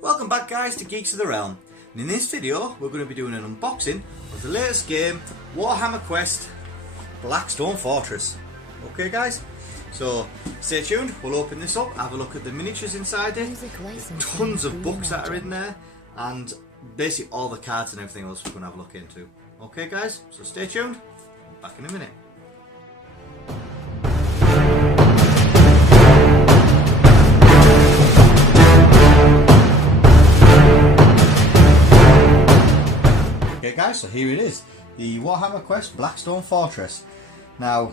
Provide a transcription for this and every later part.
Welcome back guys to Geeks of the Realm, and in this video we're going to be doing an unboxing of the latest game, Warhammer Quest Blackstone Fortress. Okay guys, so stay tuned, we'll open this up, have a look at the miniatures inside it. There's tons of books that are in there, and basically all the cards and everything else we're going to have a look into. Okay guys, so stay tuned, I'm back in a minute. Okay guys, so here it is, the Warhammer Quest Blackstone Fortress. Now,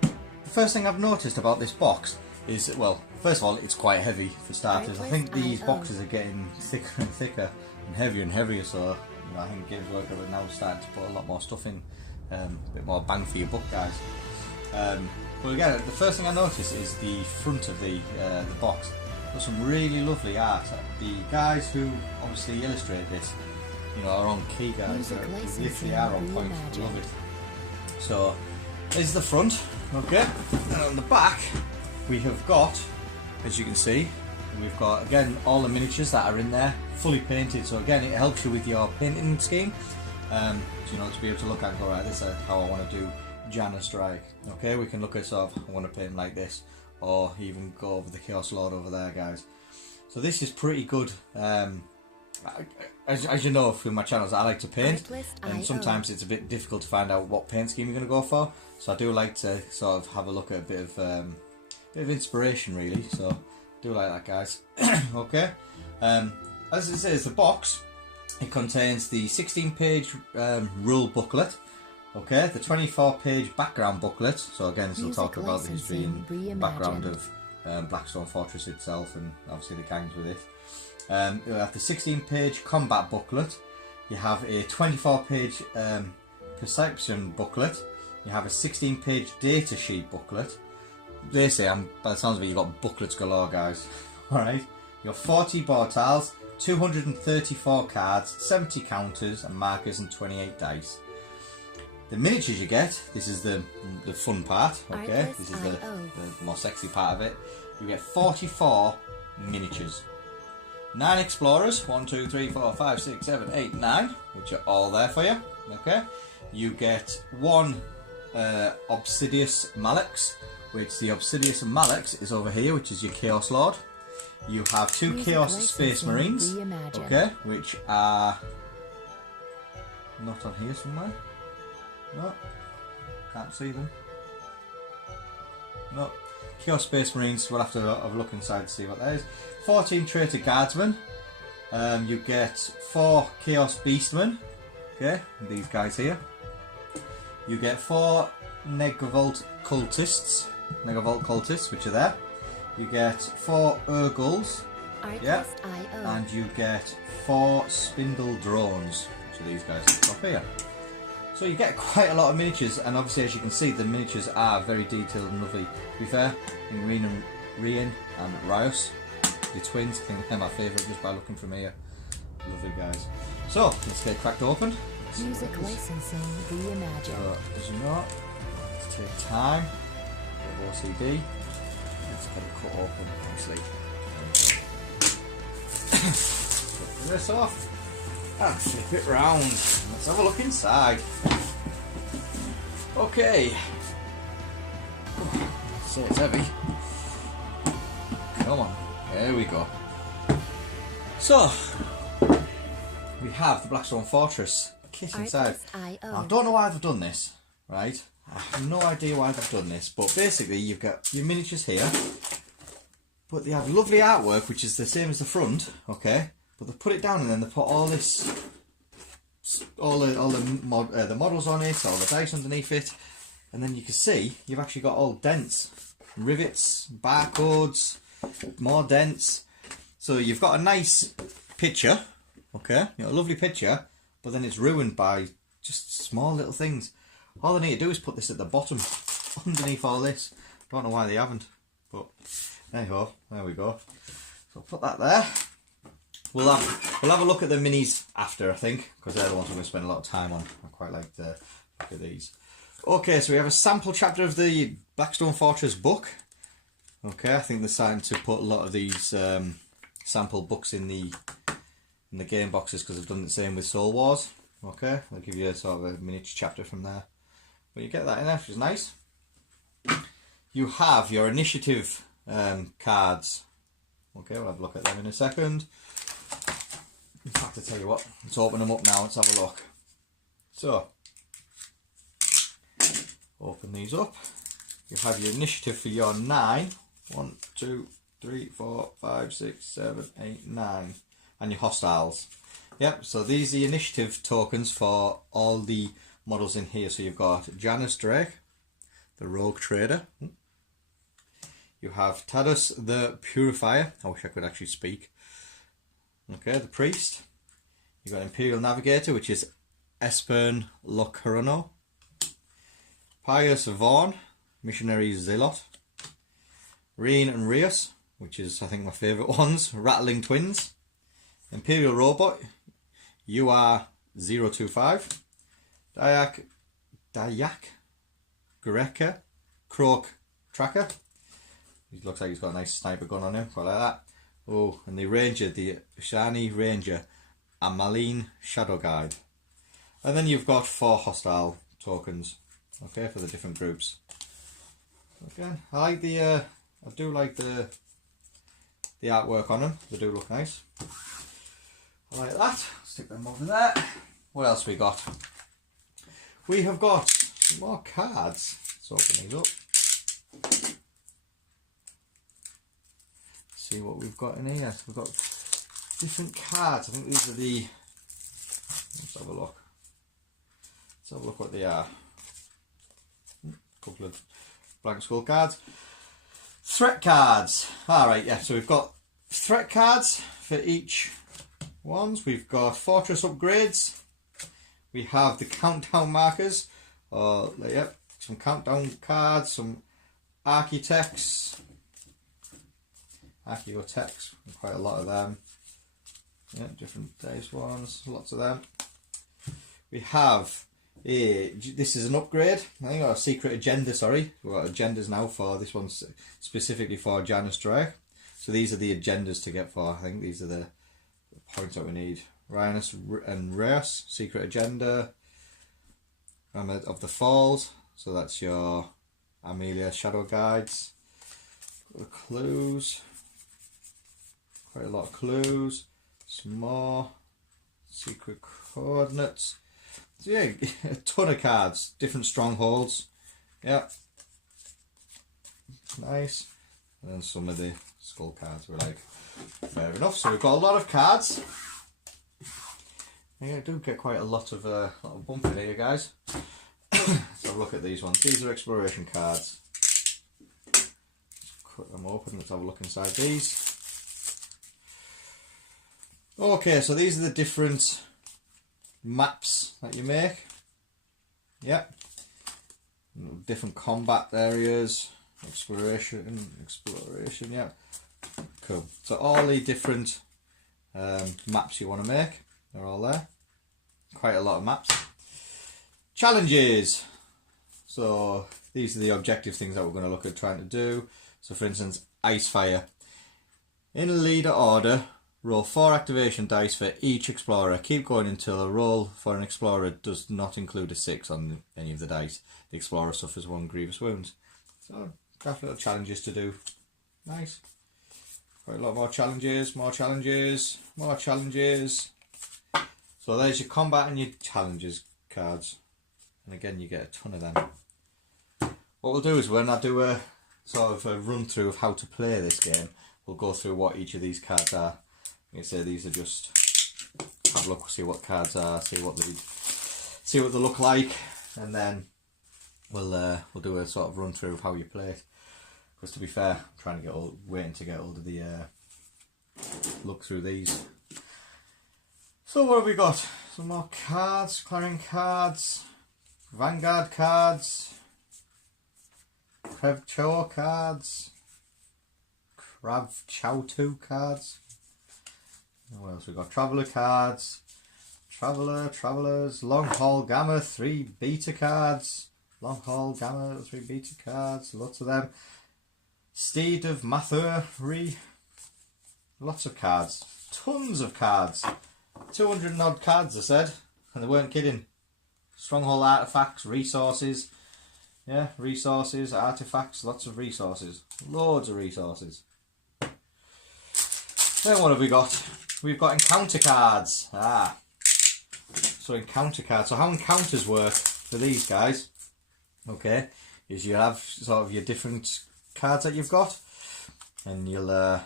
the first thing I've noticed about this box is, well, first of all, it's quite heavy for starters. I think these boxes are getting thicker and thicker and heavier, so you know, I think Games Workshop are now starting to put a lot more stuff in, a bit more bang for your buck, guys. But again, the first thing I noticed is the front of the box. Got some really lovely art. The guys who obviously illustrate this, you know, are on key, guys. They literally are on point. I love it. So this is the front, okay, and on the back we have got, as you can see, we've got again all the miniatures that are in there, fully painted. So again, it helps you with your painting scheme. You know, to be able to look at and go, right, this is how I want to do Janna Strike. Okay, we can look at sort of, I want to paint like this, or even go over the Chaos Lord over there, guys. So this is pretty good. As you know from my channels, I like to paint, and sometimes it's a bit difficult to find out what paint scheme you're going to go for. So I do like to sort of have a look at a bit of inspiration, really. So I do like that, guys. Okay. As it says, the box, it contains the 16-page rule booklet. Okay, the 24-page background booklet. So again, this will talk about the history and background of Blackstone Fortress itself, and obviously the gangs with it. You have the 16-page combat booklet, you have a 24-page perception booklet, you have a 16-page data sheet booklet. Basically, by the sounds of it, you've got booklets galore, guys. Alright, you have 40 board tiles, 234 cards, 70 counters and markers, and 28 dice. The miniatures you get, this is the fun part, okay, this is the more sexy part of it. You get 44 miniatures. 9 explorers, 1, 2, 3, 4, 5, 6, 7, 8, 9, which are all there for you. Okay, you get 1 Obsidious Mallex, which the Obsidious Mallex is over here, which is your Chaos Lord. You have 2 Chaos Space Marines, okay, which are not on here somewhere. No, can't see them. No. Chaos Space Marines, we'll have to have a look inside to see what that is. 14 Traitor Guardsmen. You get 4 Chaos Beastmen. Okay, these guys here. You get 4 Negavolt Cultists, which are there. You get 4 Urgles. Yeah. And you get 4 Spindle Drones, which are these guys up here. So you get quite a lot of miniatures, and obviously, as you can see, the miniatures are very detailed and lovely. To be fair, in Rian and Rios, the twins, I think they're my favourite just by looking from here. Lovely guys. So let's get it cracked open. Music licensing reimagined. So as you know, let's take time. Bit of OCD. Let's get it cut open nicely. Flip this off. And flip it round. Let's have a look inside. Okay. So it's heavy. Come on. There we go. So we have the Blackstone Fortress kit inside. Now, I don't know why they've done this, right? I have no idea why they've done this, but basically you've got your miniatures here, but they have lovely artwork, which is the same as the front, okay? But they put it down and then they put all this, all the models on it, all the dice underneath it, and then you can see you've actually got all dents, rivets, barcodes, more dents. So you've got a nice picture, okay, you know, a lovely picture, but then it's ruined by just small little things. All they need to do is put this at the bottom, underneath all this. Don't know why they haven't, but anyhow, there we go. So put that there. We'll have a look at the minis after, I think, because they're the ones we're going to spend a lot of time on. I quite like to look at these. Okay, so we have a sample chapter of the Blackstone Fortress book. Okay, I think they're starting to put a lot of these sample books in the game boxes because I've done the same with Soul Wars. Okay, I'll give you a sort of a miniature chapter from there. But you get that in there, which is nice. You have your initiative cards. Okay, we'll have a look at them in a second. In fact, I tell you what, let's open them up now. Let's have a look. So, open these up. You have your initiative for your 9. 1, 2, 3, 4, 5, 6, 7, 8, 9. And your hostiles. Yep, so these are the initiative tokens for all the models in here. So you've got Janus Drake, the Rogue Trader. You have Tados the Purifier. I wish I could actually speak. Okay, the Priest. You've got Imperial Navigator, which is Espern Locarno. Pius Vaughn, Missionary Zealot. Reen and Rios, which is I think my favourite ones. Rattling Twins. Imperial Robot, UR025. Dayak Greka, Croak Tracker. He looks like he's got a nice sniper gun on him, quite like that. Oh, and the Ranger, the Shani Ranger, Amaline Shadow Guide. And then you've got 4 hostile tokens, okay, for the different groups. Again, I like I do like the artwork on them. They do look nice. I like that. Stick them over there. What else we got? We have got some more cards. Let's open these up. See what we've got in here. We've got different cards. I think these are the... Let's have a look. Let's have a look what they are. A couple of blank skull cards. Threat cards. Alright, yeah, so we've got threat cards for each ones. We've got fortress upgrades. We have the countdown markers. Yep, some countdown cards, some architects. Archaeotechs, quite a lot of them. Yeah, different dice ones, lots of them. We have this is an upgrade. I think our secret agenda. Sorry, we've got agendas now for this one's specifically for Janus Drake. So these are the agendas to get for. I think these are the points that we need. Rhinus and Reus, secret agenda. Remnant of the Falls. So that's your Amelia Shadow Guides. The clues. Quite a lot of clues. Some more secret coordinates. So yeah, a ton of cards, different strongholds. Yeah, nice. And then some of the skull cards were like, fair enough. So we've got a lot of cards. Yeah, I do get quite a lot of bump in here, guys. Let's have a look at these ones. These are exploration cards. Just cut them open. Let's have a look inside these. Okay, so these are the different maps that you make. Yep. Different combat areas, exploration, yeah. Cool. So all the different maps you want to make, they're all there. Quite a lot of maps. Challenges. So these are the objective things that we're going to look at trying to do. So for instance, Ice Fire. In leader order, roll 4 activation dice for each explorer. Keep going until a roll for an explorer does not include a 6 on any of the dice. The explorer suffers 1 grievous wound. So, got little challenges to do. Nice. Quite a lot more challenges, more challenges, more challenges. So there's your combat and your challenges cards. And again, you get a ton of them. What we'll do is when I do a sort of a run through of how to play this game, we'll go through what each of these cards are. Like I say, these are just have a look, see what cards are, see what they look like, and then we'll do a sort of run through of how you play it. Because to be fair, I'm trying to waiting to get hold of the look through these. So what have we got? Some more cards, Clarion cards, Vanguard cards, Krevcho cards, Kravchautu cards. What else we got? Traveller cards, Travellers, Long Haul Gamma, 3 beta cards, Long Haul Gamma, 3 beta cards, lots of them. Steed of Mathuri, Lots of cards. Tons of cards. 200 and odd cards, I said. And they weren't kidding. Stronghold artifacts, resources. Yeah, resources, artifacts, lots of resources. Loads of resources. Then what have we got? We've got encounter cards. So encounter cards. So how encounters work for these guys, okay, is you have sort of your different cards that you've got, and you'll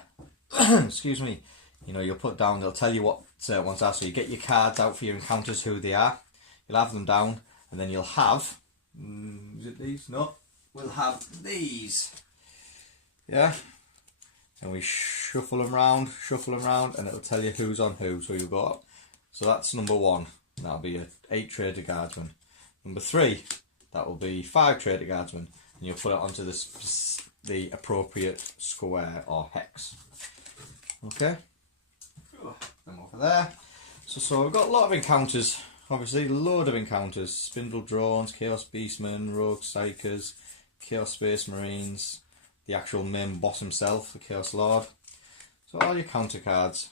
excuse me, you know, you'll put down, they'll tell you what certain ones are. So you get your cards out for your encounters, who they are. You'll have them down, and then you'll have, is it these? No, we'll have these. Yeah. And we shuffle them round, and it'll tell you who's on who. So you've got, so that's number 1. That'll be a 8 Trader Guardsmen. Number 3, that will be 5 Trader Guardsmen, and you'll put it onto the appropriate square or hex. Okay. Them over there. So we've got a lot of encounters. Obviously, a load of encounters. Spindle Drones, Chaos Beastmen, Rogue Psychers, Chaos Space Marines, the actual main boss himself, the Chaos Lord. So all your counter cards.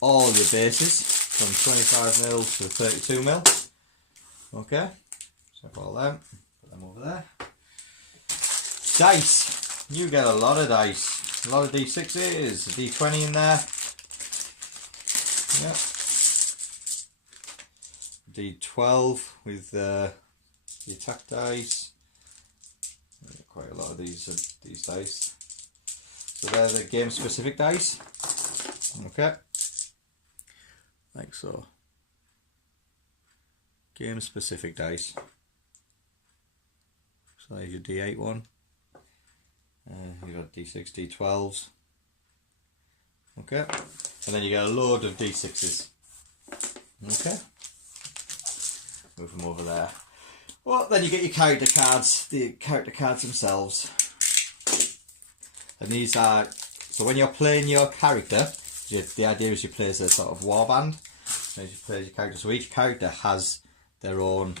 All your bases from 25mm to 32mm. Okay, so all them, put them over there. Dice. You get a lot of dice. A lot of D6s, a D20 in there. Yep. D12 with the attack dice. Quite a lot of these dice. So they're the game specific dice. Okay. Like so. Game specific dice. So there's your D8 one. You've got D6, D12s. Okay. And then you get a load of D6s. Okay. Move them over there. Well, then you get your character cards, the character cards themselves. And these are, so when you're playing your character, the idea is you play as a sort of warband. As you play your character, so each character has their own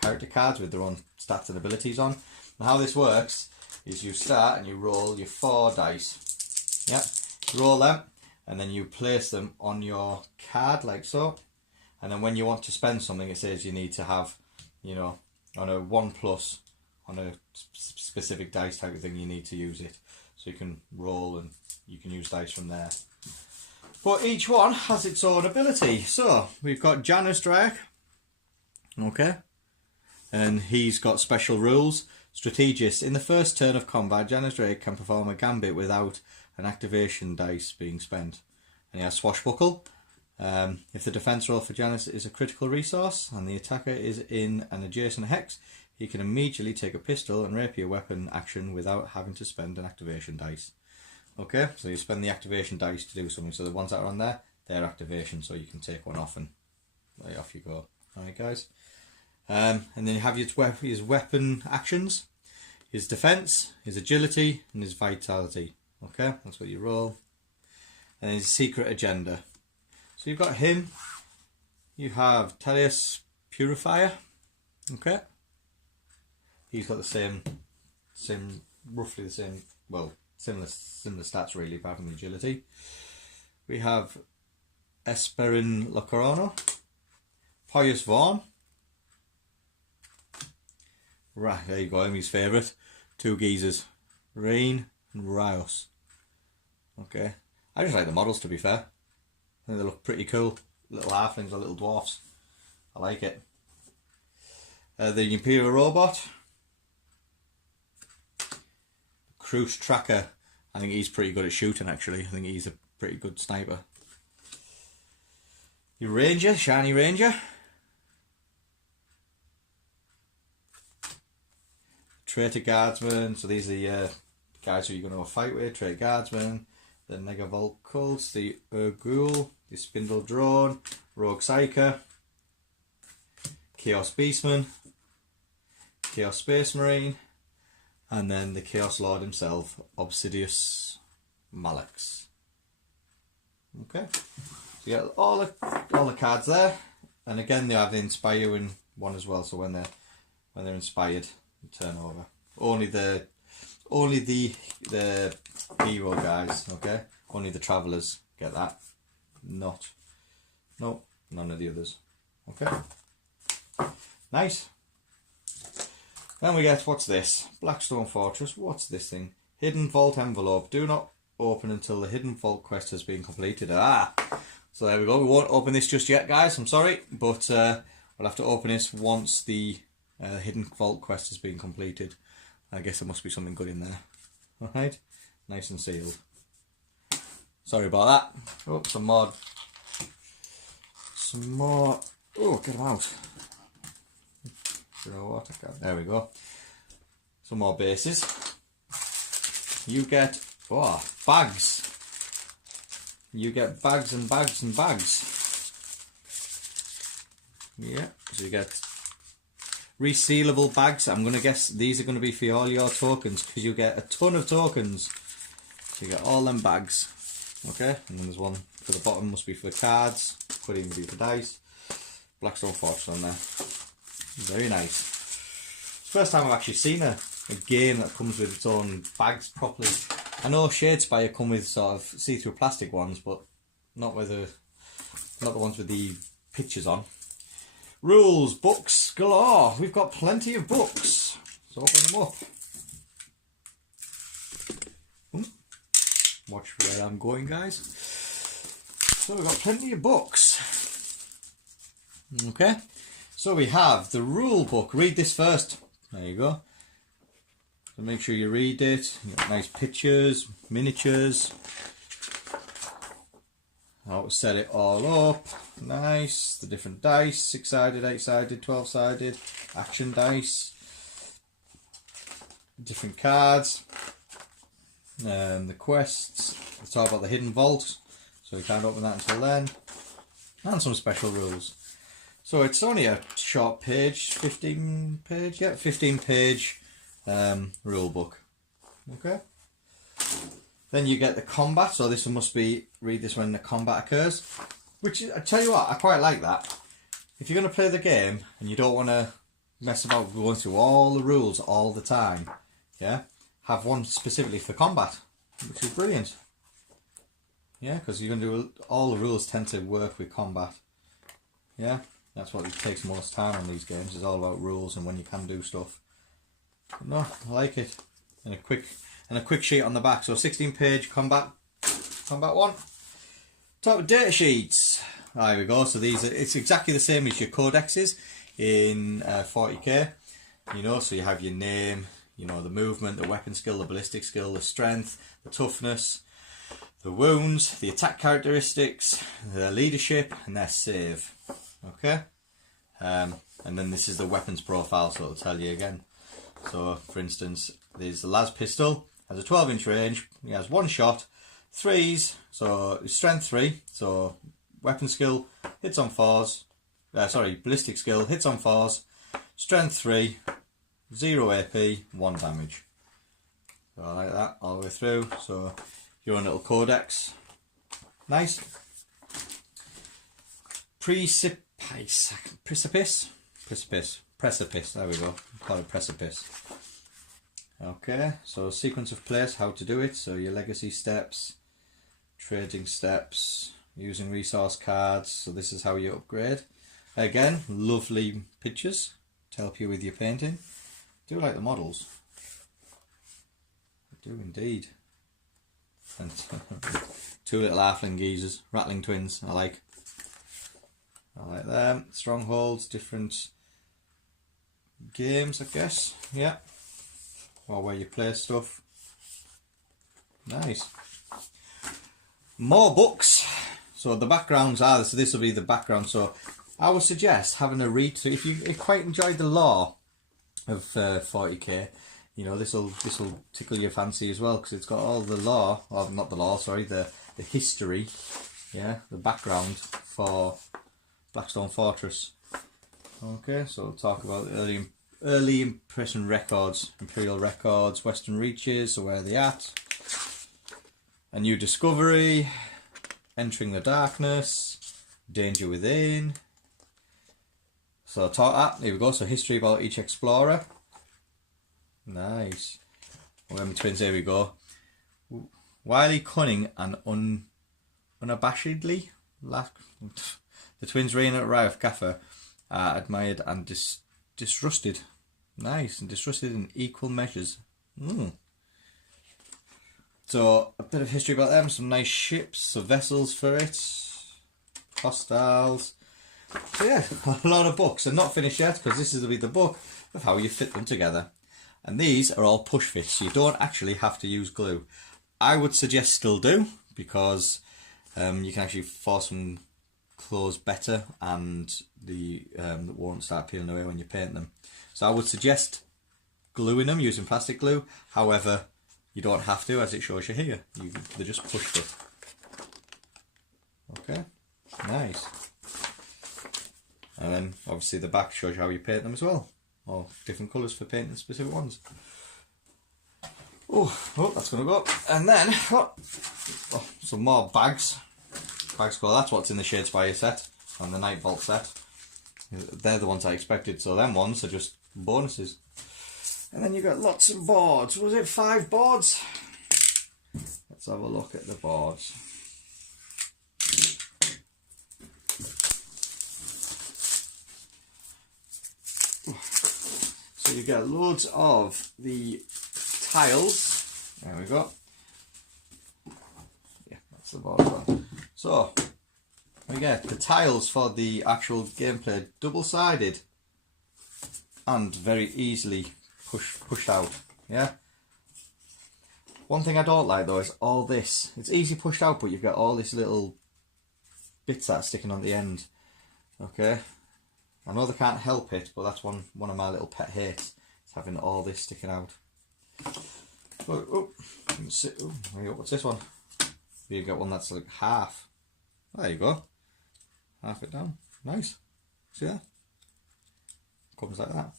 character cards with their own stats and abilities on. And how this works is you start and you roll your 4 dice. Yeah, you roll them and then you place them on your card like so. And then when you want to spend something, it says you need to have, you know, on a 1+ on a specific dice type of thing, you need to use it. So you can roll and you can use dice from there. But each one has its own ability. So we've got Janus Drake. Okay. And he's got special rules. Strategist. In the first turn of combat, Janus Drake can perform a gambit without an activation dice being spent. And he has Swashbuckle. If the defense roll for Janus is a critical resource and the attacker is in an adjacent hex, he can immediately take a pistol and rapier weapon action without having to spend an activation dice. Okay, so you spend the activation dice to do something. So the ones that are on there, they're activation, so you can take one off and off you go. Alright guys. And then you have his weapon actions, his defense, his agility, and his vitality. Okay, that's what you roll. And his secret agenda. So you've got him. You have Talius Purifier. Okay. He's got the same, roughly the same, well, similar stats really, apart from the agility. We have Esperin Locarno, Pius Vaughn. Right, there you go, him, his favourite. 2 geezers, Rain and Rios. Okay, I just like the models, to be fair. I think they look pretty cool. Little halflings or little dwarfs. I like it. The Imperial Robot. Cruise Tracker. I think he's pretty good at shooting actually. I think he's a pretty good sniper. Your Ranger, Shiny Ranger. Traitor Guardsman. So these are your guys who you're going to fight with. Traitor Guardsman. The Negavolt Cults. The Urgul. The Spindle Drone. Rogue Psyker. Chaos Beastman. Chaos Space Marine. And then the Chaos Lord himself, Obsidious Malix. Okay, so you get all the cards there, and again they have the inspiring one as well. So when they're inspired, you turn over. Only only the hero guys, okay? Only the travellers get that. None of the others. Okay. Nice. Then we get, what's this? Blackstone Fortress. What's this thing? Hidden Vault Envelope. Do not open until the Hidden Vault quest has been completed. So there we go. We won't open this just yet, guys. I'm sorry, but we'll have to open this once the Hidden Vault quest has been completed. I guess there must be something good in there. Alright. Nice and sealed. Sorry about that. Oh, some more. Oh, get them out. There we go. Some more bases. You get bags. You get bags and bags and bags. Yeah, so you get resealable bags. I'm going to guess these are going to be for all your tokens, because you get a ton of tokens. So you get all them bags. Okay, and then there's one for the bottom, must be for the cards. Could even be for dice. Blackstone Fortress on there. Very nice. First time I've actually seen a game that comes with its own bags properly. I know Shadespire come with sort of see-through plastic ones, but not the ones with the pictures on. Rules, books galore. We've got plenty of books. So open them up. Watch where I'm going, guys. So we've got plenty of books. Okay. So we have the rule book. Read this first. There you go. So make sure you read it. You got nice pictures, miniatures. How to set it all up. Nice. The different dice. 6-sided, 8-sided, 12-sided. Action dice. Different cards. The quests. Let's talk about the hidden vault. So we can't open that until then. And some special rules. So it's only a short page, 15 page, yeah, 15 page rule book. Okay. Then you get the combat, so this must be, read this when the combat occurs. Which, I tell you what, I quite like that. If you're going to play the game and you don't want to mess about going through all the rules all the time, yeah, have one specifically for combat, which is brilliant. Yeah, because you're going to do, all the rules tend to work with combat. Yeah. That's what takes most time on these games. It's all about rules and when you can do stuff. But no, I like it. And a quick sheet on the back. So 16-page combat 1. Top of data sheets. There we go. So these are, it's exactly the same as your codexes in 40k. You know, so you have your name, you know, the movement, the weapon skill, the ballistic skill, the strength, the toughness, the wounds, the attack characteristics, their leadership, and their save. Okay, and then this is the weapons profile, so it'll tell you again. So, for instance, there's the las pistol, has a 12-inch range, he has 1 shot, 3s, so strength 3, so weapon skill, hits on 4s, ballistic skill, hits on 4s, strength 3, 0 AP, 1 damage. So I like that all the way through, so your own little codex. Nice. Precipice, there we go, call it precipice. Okay, so sequence of plays, how to do it, so your legacy steps, trading steps, using resource cards, so this is how you upgrade. Again, lovely pictures to help you with your painting. I do like the models, I do indeed. And 2 little halfling geezers, rattling twins, I like them. Strongholds, different games, I guess. Yeah. Or where you play stuff. Nice. More books. So the backgrounds are, so this will be the background. So I would suggest having a read through. If you quite enjoyed the lore of 40k, you know, this will tickle your fancy as well, because it's got all the lore, or not the lore, sorry, the history, yeah, the background for Blackstone Fortress. Okay, so we'll talk about the early impression records, Imperial records, Western Reaches, so where are they at? A new discovery, entering the darkness, danger within. So here we go, so history about each explorer. Nice. Well, my twins, here we go. Wily, cunning, and unabashedly. The twins, Raina, Ralph, Gaffer, are admired and distrusted. Nice, and distrusted in equal measures. So, a bit of history about them. Some nice ships, some vessels for it. Hostiles. So yeah, a lot of books. And not finished yet, because this is going to be the book of how you fit them together. And these are all push fits, so you don't actually have to use glue. I would suggest still do, because you can actually force them close better, and they won't start peeling away when you paint them. So I would suggest gluing them using plastic glue. However, you don't have to, as it shows you here. They're just push fit. Okay, nice. And then obviously the back shows you how you paint them as well, or different colours for painting specific ones. Oh, that's going to go. And then some more bags. Bags go. That's what's in the Shade Spire set and the Night Vault set. They're the ones I expected, so them ones are just bonuses. And then you got lots of boards. Was it 5 boards? Let's have a look at the boards. So you get loads of the tiles. There we go. Yeah, that's the board one. So we get the tiles for the actual gameplay, double-sided and very easily pushed out. Yeah. One thing I don't like though is all this. It's easy pushed out, but you've got all this little bits that are sticking on the end. Okay. I know they can't help it, but that's one of my little pet hates. It's having all this sticking out. What's this one? You got one that's like half. There you go. Half it down. Nice. See that? Comes like that.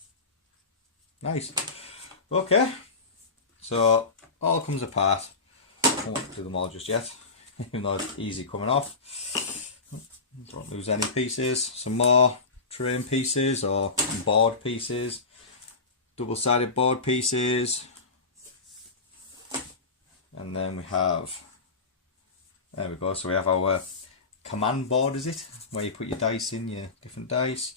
Nice. Okay. So all comes apart. I won't do them all just yet, even though it's easy coming off. Don't lose any pieces. Some more train pieces or board pieces. Double-sided board pieces. And then we have, there we go, so we have our command board, is it? Where you put your dice in, your different dice.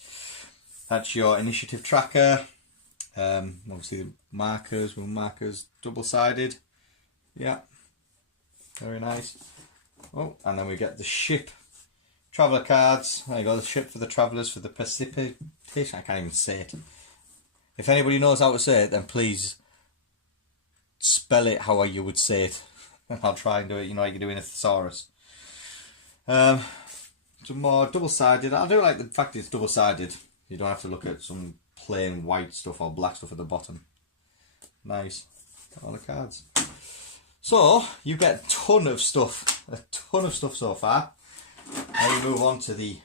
That's your initiative tracker. Obviously the markers, double-sided. Yeah, very nice. Oh, and then we get the ship traveller cards. There you go, the ship for the travellers for the Pacific. I can't even say it. If anybody knows how to say it, then please spell it how you would say it. I'll try and do it, you know, like you do in a thesaurus. Some more double-sided. I do like the fact it's double-sided. You don't have to look at some plain white stuff or black stuff at the bottom. Nice. All the cards. So, you get a ton of stuff so far. Now we move on to the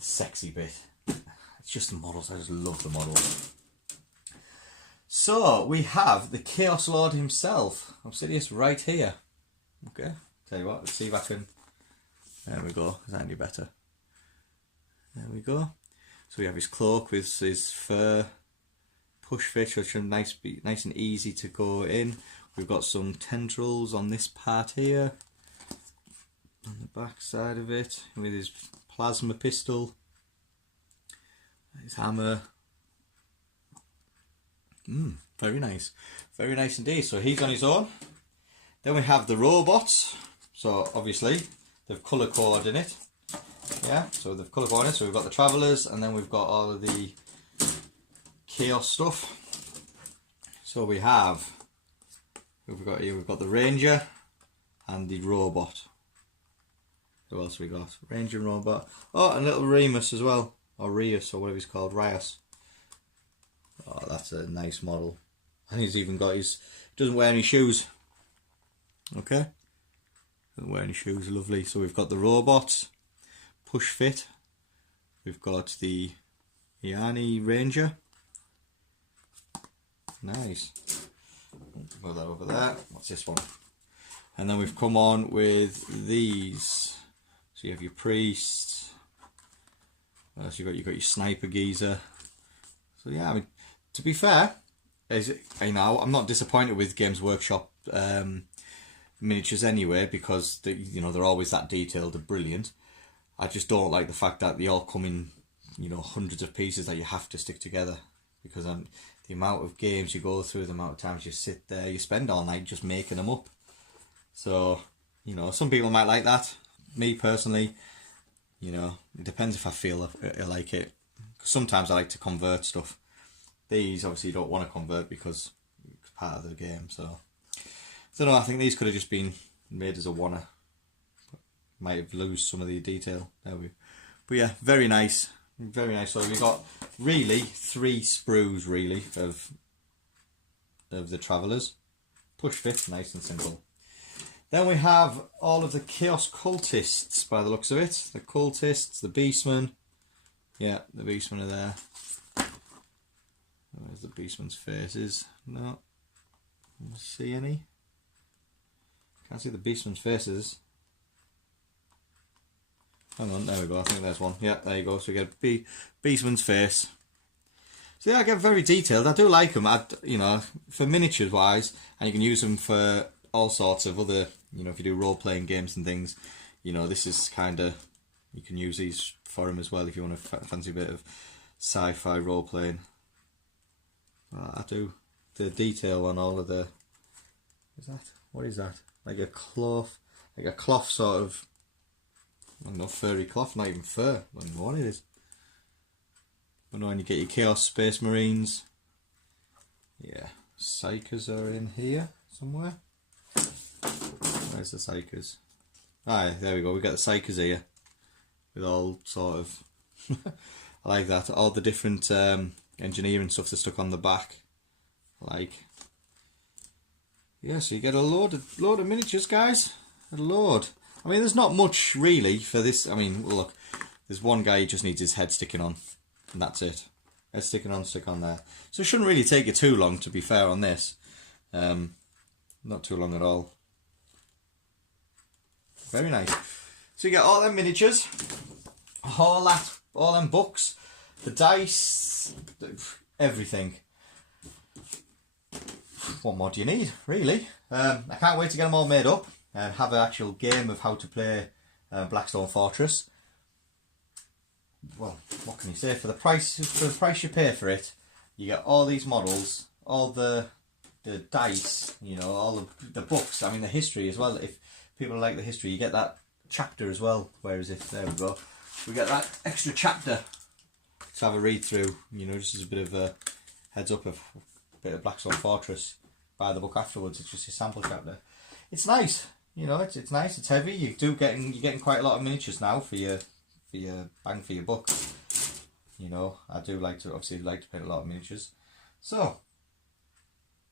sexy bit. It's just the models. I just love the models. So, we have the Chaos Lord himself, Obsidious, right here. Okay, tell you what, let's see if I can... There we go, is that any better? There we go. So we have his cloak with his fur push fit, which are nice and easy to go in. We've got some tendrils on this part here, on the back side of it, with his plasma pistol, his hammer. Very nice indeed. So he's on his own. Then we have the robots. So obviously they've colour coded in it. Yeah, so they've colour coded it. So we've got the travellers, and then we've got all of the chaos stuff. So we've got here? We've got the ranger and the robot. Who else we got? Ranger and robot. Oh, and little Remus as well, or Rius, or whatever he's called, Rias. Oh, that's a nice model. And he's even got his... doesn't wear any shoes. Okay? Doesn't wear any shoes, lovely. So we've got the robots, push fit. We've got the Iani Ranger. Nice. Put that over there. What's this one? And then we've come on with these. So you have your priest. So you've got your sniper geezer. So yeah, I mean, to be fair, you know, I'm not disappointed with Games Workshop miniatures anyway, because you know, they're always that detailed and brilliant. I just don't like the fact that they all come in, you know, hundreds of pieces that you have to stick together, because the amount of games you go through, the amount of times you sit there, you spend all night just making them up. So, you know, some people might like that. Me personally, you know, it depends if I feel I like it. Sometimes I like to convert stuff. These obviously you don't want to convert because it's part of the game. So I don't know, I think these could have just been made as a wanna. Might have lost some of the detail. But yeah, very nice. Very nice. So we've got really 3 sprues really of the Travellers. Push fit, nice and simple. Then we have all of the Chaos Cultists by the looks of it. The Cultists, the Beastmen. Yeah, the Beastmen are there. Where's the Beastmen's faces? No. See any? Can't see the Beastmen's faces. Hang on, there we go, I think there's one. Yeah, there you go. So we get Beastman's face. So yeah, I get very detailed. I do like them, you know, for miniatures wise, and you can use them for all sorts of other, you know, if you do role-playing games and things, you know, this is kind of, you can use these for them as well if you want to fancy a bit of sci-fi role-playing. I do. The detail on all of the, what is that? Like a cloth sort of, I don't know, furry cloth, not even fur, I don't know what it is. But no, when you get your Chaos Space Marines, yeah, Psychers are in here somewhere. Where's the Psychers? Ah, there we go, we got the Psychers here, with all sort of, I like that, all the different engineering stuff that's stuck on the back, like, yeah, so you get a load of miniatures, guys, a load. I mean, there's not much really for this. I mean, well, look, there's one guy who just needs his head sticking on, and that's it. Head sticking on, stick on there. So it shouldn't really take you too long, to be fair, on this. Not too long at all. Very nice. So you get all them miniatures, all them books, the dice, everything. What more do you need, really? I can't wait to get them all made up and have an actual game of how to play Blackstone Fortress. Well, what can you say? For the price you pay for it, you get all these models, all the dice, you know, all the books. I mean, the history as well. If people like the history, you get that chapter as well. Where is it? There we go. We get that extra chapter to have a read through. You know, just as a bit of a heads up of a bit of Blackstone Fortress. Buy the book afterwards. It's just a sample chapter. It's nice. You know, it's nice. It's heavy. You're getting quite a lot of miniatures now for your bang for your buck. You know, I do like to paint a lot of miniatures. So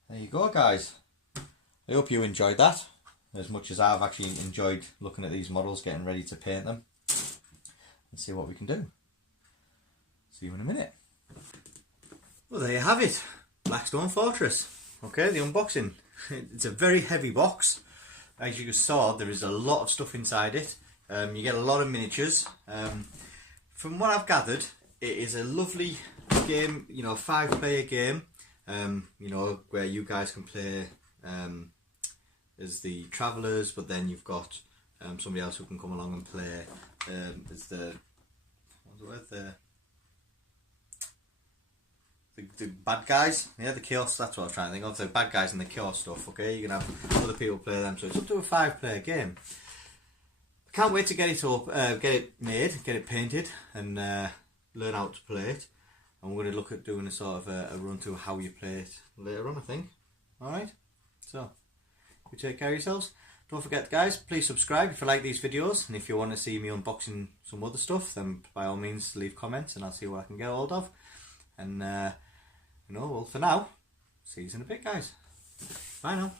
there you go, guys. I hope you enjoyed that as much as I've actually enjoyed looking at these models, getting ready to paint them, and see what we can do. See you in a minute. Well, there you have it, Blackstone Fortress. Okay, the unboxing. It's a very heavy box. As you saw, there is a lot of stuff inside it. You get a lot of miniatures. From what I've gathered, it is a lovely game, you know, 5-player game, you know, where you guys can play as the Travellers, but then you've got somebody else who can come along and play as the bad guys. Yeah, the chaos, that's what I was trying to think of, the bad guys and the chaos stuff. Okay, you can have other people play them, so it's up to a 5-player game. Can't wait to get it up, get it made, get it painted, and learn how to play it. And we're going to look at doing a sort of a run through how you play it later on, I think. Alright, so you take care of yourselves. Don't forget, guys, please subscribe if you like these videos, and if you want to see me unboxing some other stuff, then by all means leave comments and I'll see what I can get hold of. And you know, well, for now, see you in a bit, guys. Bye now.